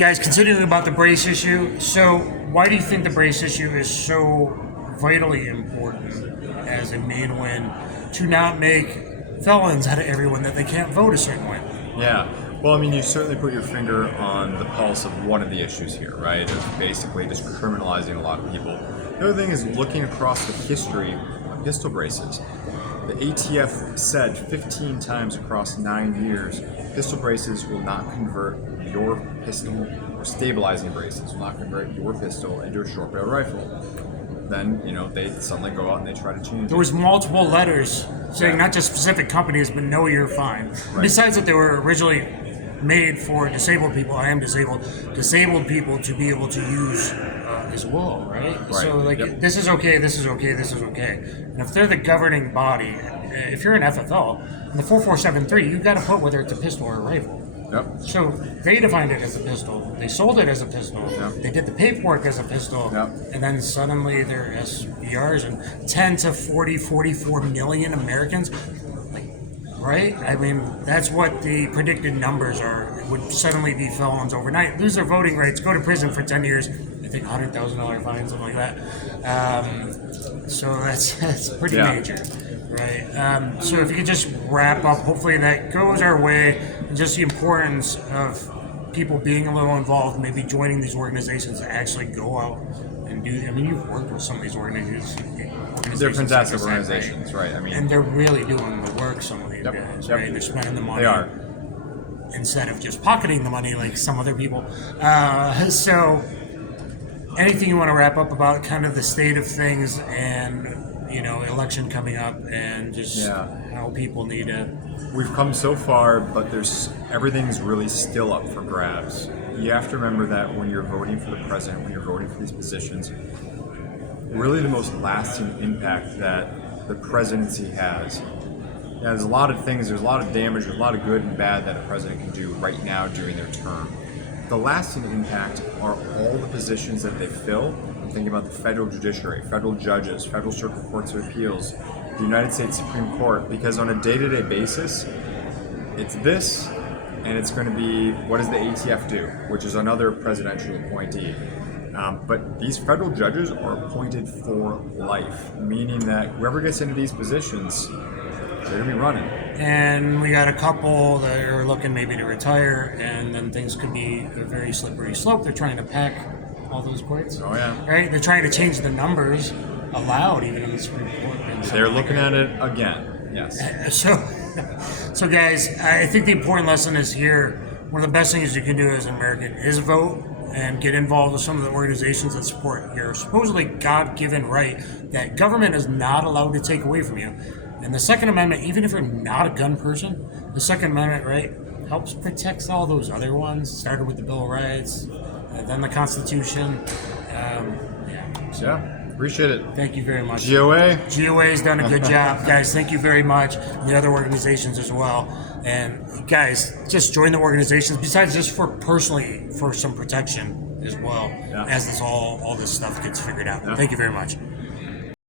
Guys, continuing about the brace issue. So, why do you think the brace issue is so vitally important as a main win to not make felons out of everyone that they can't vote a certain way? Yeah. Well, I mean, you certainly put your finger on the pulse of one of the issues here, right? Of basically just criminalizing a lot of people. The other thing is looking across the history of pistol braces. The ATF said 15 times across 9 years, pistol braces will not convert your pistol, or stabilizing braces will not convert your pistol into a short barrel rifle. Then, they suddenly go out and they try to change it. There was multiple letters saying not just specific companies, but no, you're fine. Right. Besides that, they were originally made for disabled people. I am disabled. Disabled people to be able to use as well, right? So, this is okay, this is okay, this is okay. And if they're the governing body, if you're an FFL, in the 4473, you've got to put whether it's a pistol or a rifle. Yep. So they defined it as a pistol. They sold it as a pistol. Yep. They did the paperwork as a pistol. Yep. And then suddenly they're SBRs and 10 to 40, 44 million Americans. Right? I mean, that's what the predicted numbers are. It would suddenly be felons overnight, lose their voting rights, go to prison for 10 years, I think $100,000 fine, something like that. So that's pretty major, right? So if you could just wrap up, hopefully that goes our way, and just the importance of people being a little involved, maybe joining these organizations to actually go out and do. I mean, you've worked with some of these organizations. They're fantastic organizations, right? I mean, and they're really doing the work. Some of these guys, right? They're spending the money. They are. Instead of just pocketing the money like some other people. So, anything you want to wrap up about kind of the state of things and election coming up and just how people need to. We've come so far, but everything's really still up for grabs. You have to remember that when you're voting for the president, when you're voting for these positions, really the most lasting impact that the presidency has. There's a lot of things, there's a lot of damage, there's a lot of good and bad that a president can do right now during their term. The lasting impact are all the positions that they fill. I'm thinking about the federal judiciary, federal judges, federal circuit courts of appeals, the United States Supreme Court, because on a day-to-day basis, it's this, and it's going to be, what does the ATF do, which is another presidential appointee. But these federal judges are appointed for life, meaning that whoever gets into these positions, they're going to be running. And we got a couple that are looking maybe to retire, and then things could be a very slippery slope. They're trying to pack all those courts. Oh, yeah. Right? They're trying to change the numbers allowed even in the Supreme Court. They're looking at it again, yes. So guys, I think the important lesson is here. One of the best things you can do as an American is vote and get involved with some of the organizations that support your supposedly God-given right that government is not allowed to take away from you. And the Second Amendment, even if you're not a gun person, the Second Amendment, right, helps protect all those other ones. Started with the Bill of Rights, then the Constitution. Appreciate it. Thank you very much. GOA has done a good job. Guys, thank you very much. And the other organizations as well. And guys, just join the organizations, besides just for personally, for some protection as well, as all this stuff gets figured out. Thank you very much.